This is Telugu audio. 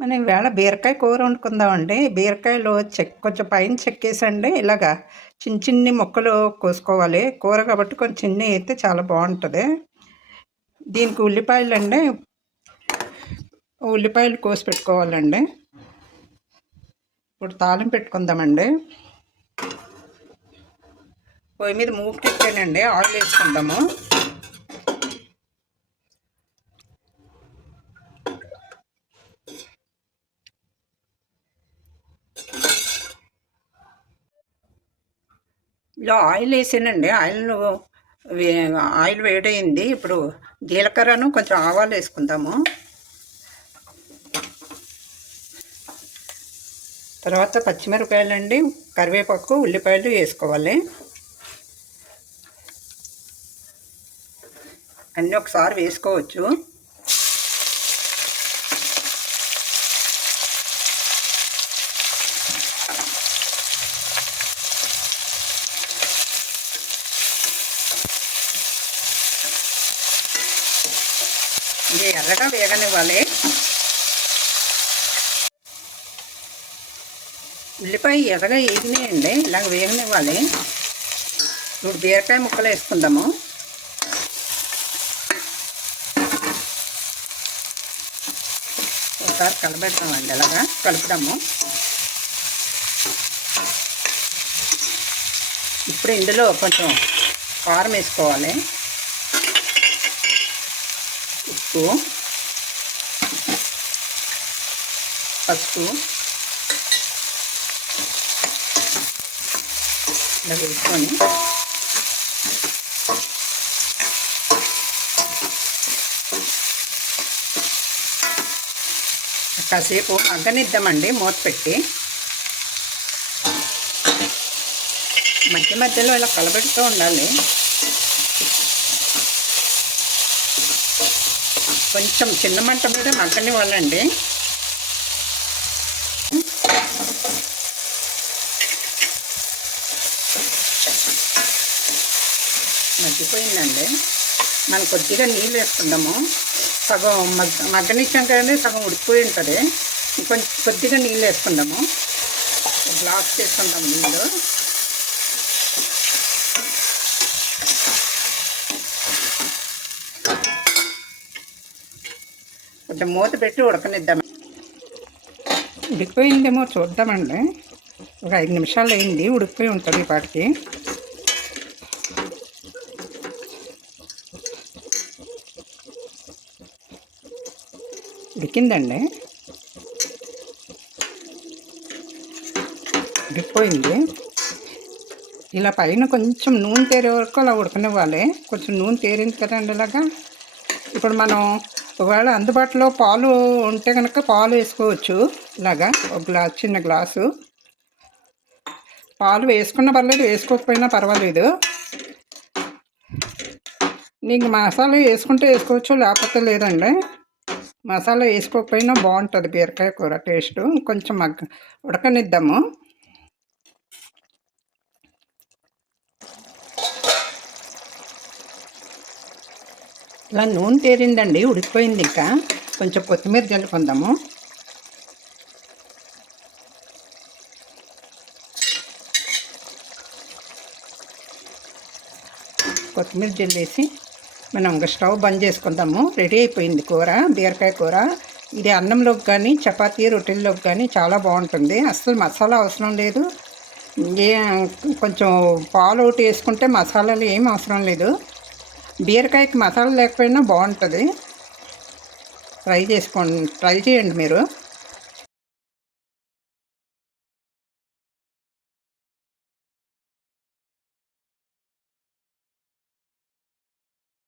మనం ఈవేళ బీరకాయ కూర వండుకుందామండి. బీరకాయలు చెక్ కొంచెం పైన చెక్కేసండి ఇలాగా చిన్న చిన్ని ముక్కలు కోసుకోవాలి. కూర కాబట్టి కొంచెం చిన్న అయితే చాలా బాగుంటుంది. దీనికి ఉల్లిపాయలు అండి ఉల్లిపాయలు కోసి పెట్టుకోవాలండి. ఇప్పుడు తాళం పెట్టుకుందామండి. పొయ్యి మీద మూపు పెట్టానండి. ఆయిల్ వేసుకుందాము. ఇలా ఆయిల్ వేసానండి. ఆయిల్ ఆయిల్ వేడైంది ఇప్పుడు జీలకర్రను కొంచెం ఆవాలు వేసుకుందాము. తర్వాత పచ్చిమిరపకాయలండి కరివేపాకు ఉల్లిపాయలు వేసుకోవాలి. అన్నీ ఒకసారి వేసుకోవచ్చు. ఇది ఎర్రగా వేగనివ్వాలి. ఉల్లిపాయ ఎర్రగా వేగినాయండి ఇలాగ వేగనివ్వాలి. ఇప్పుడు బీరకాయ ముక్కలు వేసుకుందాము. ఒకసారి కలబెడతామండి ఇలాగా కలుపుదాము. ఇప్పుడు ఇందులో కొంచెం కారం వేసుకోవాలి. పసుపు. పసుపు. ఇలా వేసుకొని కాసేపు మగ్గనిద్దామండి మూత పెట్టి. మధ్య మధ్యలో ఇలా కలబెడుతూ ఉండాలి. కొంచెం చిన్న మంట మీద మగ్గనివ్వాలండి. మగ్గిపోయిందండి. మనం కొద్దిగా నీళ్ళు వేసుకుందాము. సగం మగ్గ మగ్గనిచ్చాం కదండి సగం ఉడికిపోయి ఉంటుంది. కొంచెం కొద్దిగా నీళ్ళు వేసుకుందాము. గ్లాస్ చేసుకుందాం నీళ్ళు. కొంచెం మూత పెట్టి ఉడకనిద్దాం. ఉడికిపోయిందేమో చూద్దామండి. ఒక ఐదు నిమిషాలు అయింది ఉడికిపోయి ఉంటుంది ఈ పాటికి. ఉడికిందండి. ఉడికిపోయింది. ఇలా పైన కొంచెం నూనె తేరే వరకు అలా ఉడకనివ్వాలి. కొంచెం నూనె తేరింది కదండి ఇలాగా. ఇప్పుడు మనం ఒకవేళ అందుబాటులో పాలు ఉంటే కనుక పాలు వేసుకోవచ్చు. ఇలాగా ఒక గ్లాస్ చిన్న గ్లాసు. పాలు వేసుకున్న పర్లేదు వేసుకోకపోయినా పర్వాలేదు. నీకు మసాలా వేసుకుంటే వేసుకోవచ్చు లేకపోతే లేదండి. మసాలా వేసుకోకపోయినా బాగుంటుంది బీరకాయ కూర టేస్ట్. కొంచెం మగ్గ ఉడకనిద్దాము. ఇలా నూనె తేరిందండి ఉడికిపోయింది ఇంకా. కొంచెం కొత్తిమీర జల్లుకుందాము కొత్తిమీర జల్లేసి మనం ఇంకా స్టవ్ బంద్ చేసుకుందాము. రెడీ అయిపోయింది కూర బీరకాయ కూర. ఇది అన్నంలోకి కానీ చపాతీ రొట్టెల్లోకి కానీ చాలా బాగుంటుంది. అసలు మసాలా అవసరం లేదు. ఏ కొంచెం పాలు ఒకటి వేసుకుంటే మసాలాలు ఏం అవసరం లేదు. బీరకాయకి మసాలా లేకపోయినా బాగుంటుంది. ట్రై చేసుకోండి ట్రై చేయండి మీరు.